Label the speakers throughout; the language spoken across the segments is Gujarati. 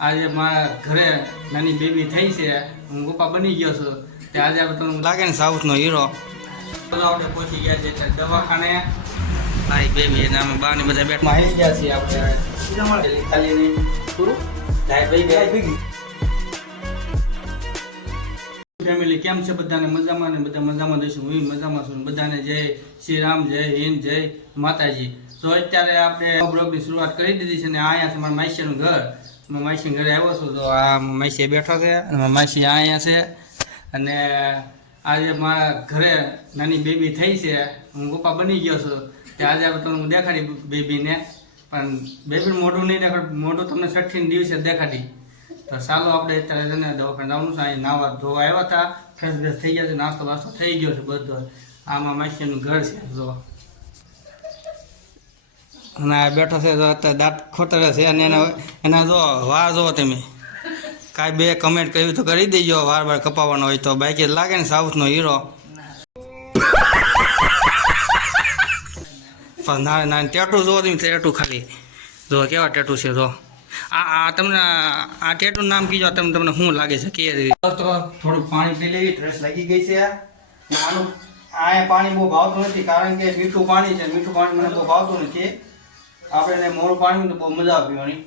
Speaker 1: આજે મારા ઘરે નાની બેબી થઈ છે. હું પપ્પા બની ગયો છું. તે આજે આપણે તમને લાગે ને સાઉથનો હીરો તો આપણે પહોંચી ગયા છે દવાખાને. ભાઈ બેબી એના અમે બા ને બધા બેઠા. આવી ગયા છીએ આપણે. ખાલી નહીં. પૂરું? લાઈટ ભાઈ ગયા ફેમિલી કેમ છે બધાને? મજામાં ને? બધા મજામાં દઈશું હું મજામાં છું. બધાને જય શ્રી રામ જય હિન્દ જય માતાજી. તો અત્યારે આપણે બ્લોગની શરૂઆત કરી દીધી છે ને અહીંયા છે મારા માસીનું ઘર. માસી ઘરે આવ્યો છું, તો આ માસી બેઠો છે અને માસી અહીંયા છે. અને આજે મારા ઘરે નાની બેબી થઈ છે. હું પપ્પા બની ગયો છું. તે આજે આપણે હું દેખાડી બેબીને. પણ બેબીનું મોઢું નહીં દેખાડ, મોઢું તમને છઠ્ઠી દિવસે દેખાડી. તો ચાલો આપણે અત્યારે છે ને દવાખાને જવાનું છે. અહીં નાવા ધોવા આવ્યા હતા. ફ્રેશ બ્રેશ થઈ ગયા છે, નાસ્તો વાસ્તો થઈ ગયો છે બધો. આમાં માસીનું ઘર છે, જો. અને બેઠો છે દાંત ખોતરે છે અને એના એના જો વાર જુઓ તમે. કાંઈ બે કમેન્ટ કર્યું તો કરી દેજો, વાર વાર કપાવવાનો હોય તો. બાકી લાગે ને સાઉથનો હીરો. પણ ના ના ટેટું જુઓ તમે ટેટુ ખાલી. જો કેવા ટેટુ છે જો આ આ તમને આ ટેટું નામ કીજો તમને તમને શું લાગે છે કે થોડું પાણી પી લેવી ટ્રેસ લાગી ગઈ છે આનું આ પાણી બહુ ભાવતું નથી, કારણ કે મીઠું પાણી છે, મીઠું પાણી મને બહુ ભાવતું નથી. આપણે મોડું મોરું પાણી તો બહુ મજા આવે પીવાની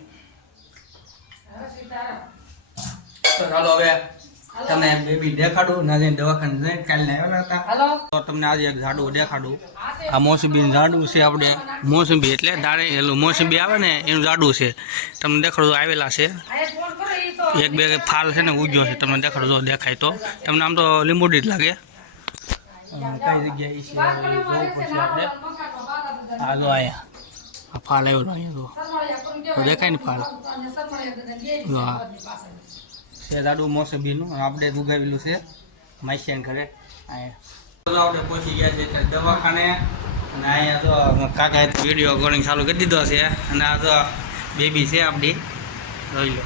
Speaker 1: તો ચાલો હવે તમને બેબી દેખાડું ના જઈને દવાખાને જઈને આવેલા હતા. તો તમને આજે એક ઝાડું દેખાડું. આ મોસંબીનું ઝાડું છે આપણે. મોસંબી એટલે દાડે એલું મોસંબી આવે ને એનું ઝાડું છે. તમને દેખાડું આવેલા છે. એક બે ફાલ છે ને ઉગ્યો છે. તમને દેખાડું દેખાય તો. તમને આમ તો લીંબુડી જ લાગે. કઈ જગ્યાએ છે જોવું પડશે આપણે. આ જો આયા. આ ફાલ આવેલો અહીંયા જો તો દેખાય ને ફાલ. જો આ. છે લાડુ મોસંબીનું આપણે ઉગાવેલું છે માઇસિયાન ઘરે. અહીંયા આપણે પહોંચી ગયા છે ત્યાં દવાખાને. અને અહીંયા તો કાકા વીડિયો કોલિંગ ચાલુ કરી દીધો છે. અને આ તો બેબી છે આપણી જોઈ લો.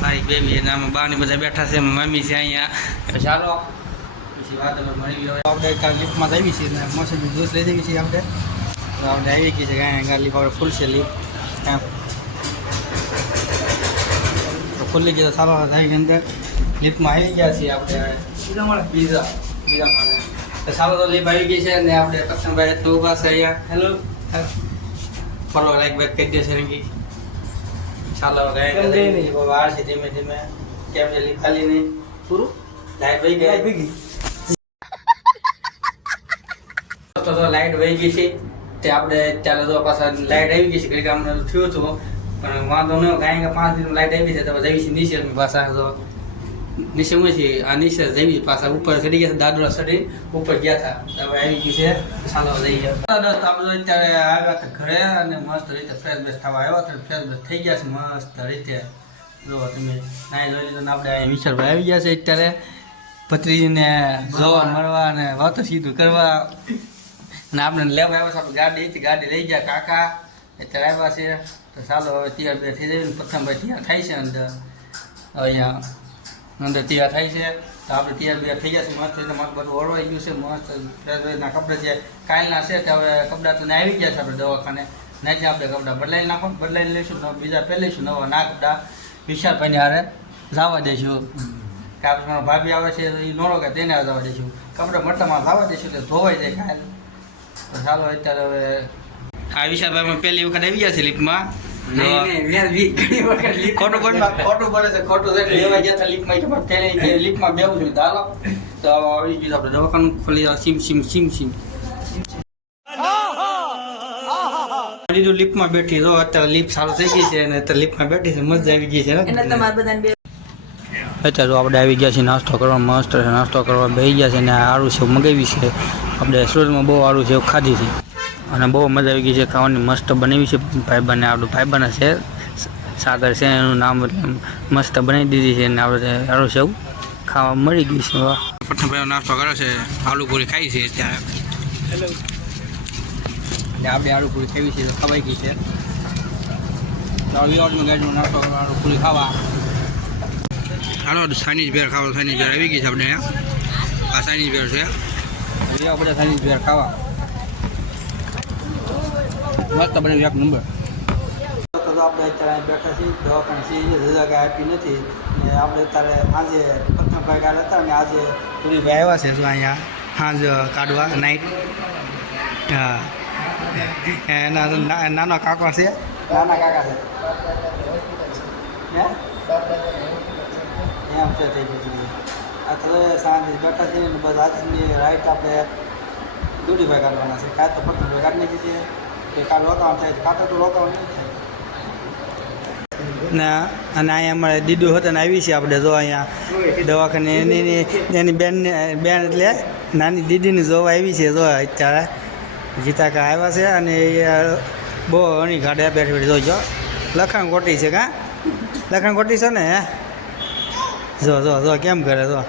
Speaker 1: મારી બેબી. અને આમાં બાની બધા બેઠા છે. મમ્મી છે અહીંયા. ચાલો. પછી વાત હવે મળી ગયો આપણે કાલે લિફ્ટમાં જઈએ આવી છીએ ને મોસંબી જ્યુસ લઈ જઈએ છીએ આપણે. આપણે આવી ગઈ છે અહીંયા લિફ્ટ આપણે ફૂલ તો સારો થાય કે અંદર લીપમાં આવી ગયા છીએ આપણે બીજા મળે બીજા બીજા મળે તો સારો તો લીપ આવી ગઈ છે અને આપણે કૃષ્ણભાઈ તો ઊભા છે અહીંયા હેલો ફોલો લાઈક બેક કરી દેશે ને ચાલો વાર છે ધીમે ધીમે કેમ છે લિફ્ટ ખાલી નહીં પૂરું લાઈટ વહી ગઈ વહી ગઈ લાઈટ વહી ગઈ છે તે આપણે ચાલો તો પાછા લાઈટ આવી ગઈ છે ઘડી કામ થયું હતું. પણ વાંધો ન કારણ કે પાંચ દિન લાઈટ આવી છે, તો જઈ છે નીચે પાછા, તો નીચે હું છે? આ નીચે જઈ પાછા ઉપર ચડી ગયા દાદરા ચડી, ઉપર ગયા હતા. હવે આવી ગઈ છે, ચાલો જઈ ગયા દોસ્ત આપણે અત્યારે આવ્યા હતા ઘરે અને મસ્ત રીતે ફ્રેશ બ્રેશ થવા આવ્યા હતા ફ્રેશ બ્રેશ થઈ ગયા છે, મસ્ત રીતે. જો, તમે નાઈ જોઈ લીધું આપણે વિશાલભાઈ આવી ગયા છે અત્યારે. પત્રીજીને જોવા મળવા અને વાતો સીધું કરવા. અને આપણે લેવા આવ્યા છે, આપણે ગાડી હતી, ગાડી લઈ ગયા, કાકા અત્યારે આવ્યા છે. તો ચાલો હવે તૈયાર બે થઈ જાય પ્રથમ ભાઈ તૈયાર થાય છે અંદર. અહીંયા અંદર તૈયાર થાય છે. તો આપણે તૈયાર બે થઈ છે, મસ્ત રીતે મસ્ત બધું ઓળવાઈ ગયું છે, મસ્ત ફ્રેશના કપડાં જે કાલના છે, તે હવે કપડાં તો આવી ગયા છે આપણે દવાખાને. નથી આપણે કપડાં બદલાઈ નાખો, બદલાઈ લઈશું બીજા પહેરીશું નવા ના કપડાં. વિશાલભાઈને હારે જવા દઈશું કે આપણે ભાભી આવે છે એ નોળો કે તેને જવા દઈશું કપડાં મટામાં લાવવા દઈશું એટલે ધોવાઈ જાય તો ચાલો અત્યારે હવે આ વિશાલભાઈ પહેલી વખત આવી ગયા છે લિફ્ટમાં ખોટું બોલ ખોટું બોલે છે ખોટું છે લેવા ગયા હતા લિફ્ટમાં કે લિફ્ટમાં બેવું છું ચાલો. તો આવી ગયું આપણે દવાખાનું ખોલી સીમ સીમ સીમ સીમ. લીધું લિફ્ટમાં બેઠી જો અત્યારે લિફ્ટ સારું થઈ ગઈ છે અને અત્યારે લિફ્ટમાં બેઠી છે મજા આવી ગઈ છે
Speaker 2: એને
Speaker 1: ને
Speaker 2: તમારે બધાને બે
Speaker 1: અત્યારે તો આપણે આવી ગયા છીએ નાસ્તો કરવા મસ્ત છે નાસ્તો કરવા બેસી ગયા છે અને સારું છે મગાવી છે. આપણે સુરતમાં બહુ સારું છે એવું ખાધી છે. અને બહુ મજા આવી ગઈ છે ખાવાની મસ્ત બનાવી છે ભાઈબંધને આપણું ભાઈબંધ છે સાગર છે એનું નામ મસ્ત બનાવી દીધી છે. અને આપણે સારું છે એવું ખાવા મળી ગયું છે. વાહ. નાસ્તો કર્યો છે આલુ પૂરી ખાઈ છે અત્યારે. એટલે આપણે આલુ પૂરી ખાવી છે તો ખવાઈ ગઈ છે. તો વિરાટમાં નાસ્તો આલુ પૂરી ખાવા. હાલો સાઈનીજ બેર ખાવા સાઈનીજ બેર આવી ગઈ છે આપણે આ સાઈનીજ બેર છે. આપણે સાઈનીજ બેર ખાવા. મસ્ત બને એક નંબર આપણે અત્યારે બેઠા છીએ, દવાખાને છીએ રજા કાંઈ આપી નથી. ને આપણે અત્યારે આજે પ્રથમભાઈ કાલ હતા ને આજે પૂરી આવ્યા છે શું અહીંયા સાંજ કાઢવા નાઈટ હા. એના નાનો કાકો છે. નાના કાકા છે. એમ છે થઈ ગયું તો સાંજે બેઠા છીએ ને રાઈટ આપણે દૂધીભાઈ કાઢવાના છે. કાં તો પ્રથમભાઈ કાઢી નાખી કાલ રોકાવાનું થાય કાં તો રોકાવાનું નહીં થાય. ના અને અહીંયા અમારે દીદુ હતા ને આવી છે આપણે જો અહીંયા દવાખાને. એની એની- એની બેન બેન એટલે નાની દીદીની જોવા આવી છે જો અત્યારે. ગીતાકા આવ્યા છે અને એ બહુ અણી ગાડે બેઠી બેઠી જોઈજો લખાણ ગોટી છે કાં? લખાણ ગોટી છે ને, હે? જો જો જો કેમ કરે જો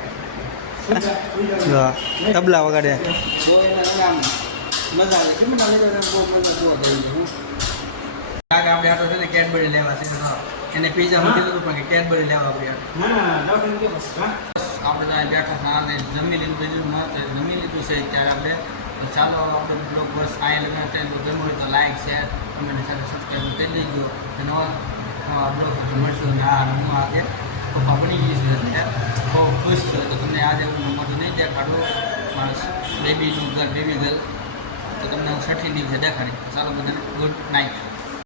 Speaker 1: જો તબલા વગાડે આપણે આટો છે ને કેડબરી લેવા છે એને પીઝા મૂકી દીધું પણ કે કેડબરી લેવા આપણે આપણે ત્યાં બેઠા હતા અને જમી લીધું બીજું મસ્ત જમી લીધું છે ત્યારે આપણે ચાલો આપણે બ્લોગ બસ આયા લગ્ન તો ગમ્યું હોય તો લાઈક શેર કમેન્ટ સાથે સબસ્ક્રાઈબ કરી દેજો નવા બ્લોગ મળશું આ હું આજે પપ્પા પાપડી ગઈ છે બહુ ખુશ છું તો તમને આજે હું મોટું નહીં દેખાડું માણસ બેબીનું ઘર બેબી ઘર તો તમને હું છઠ્ઠી દિવસે દેખાડી ચાલો બધાને ગુડ નાઇટ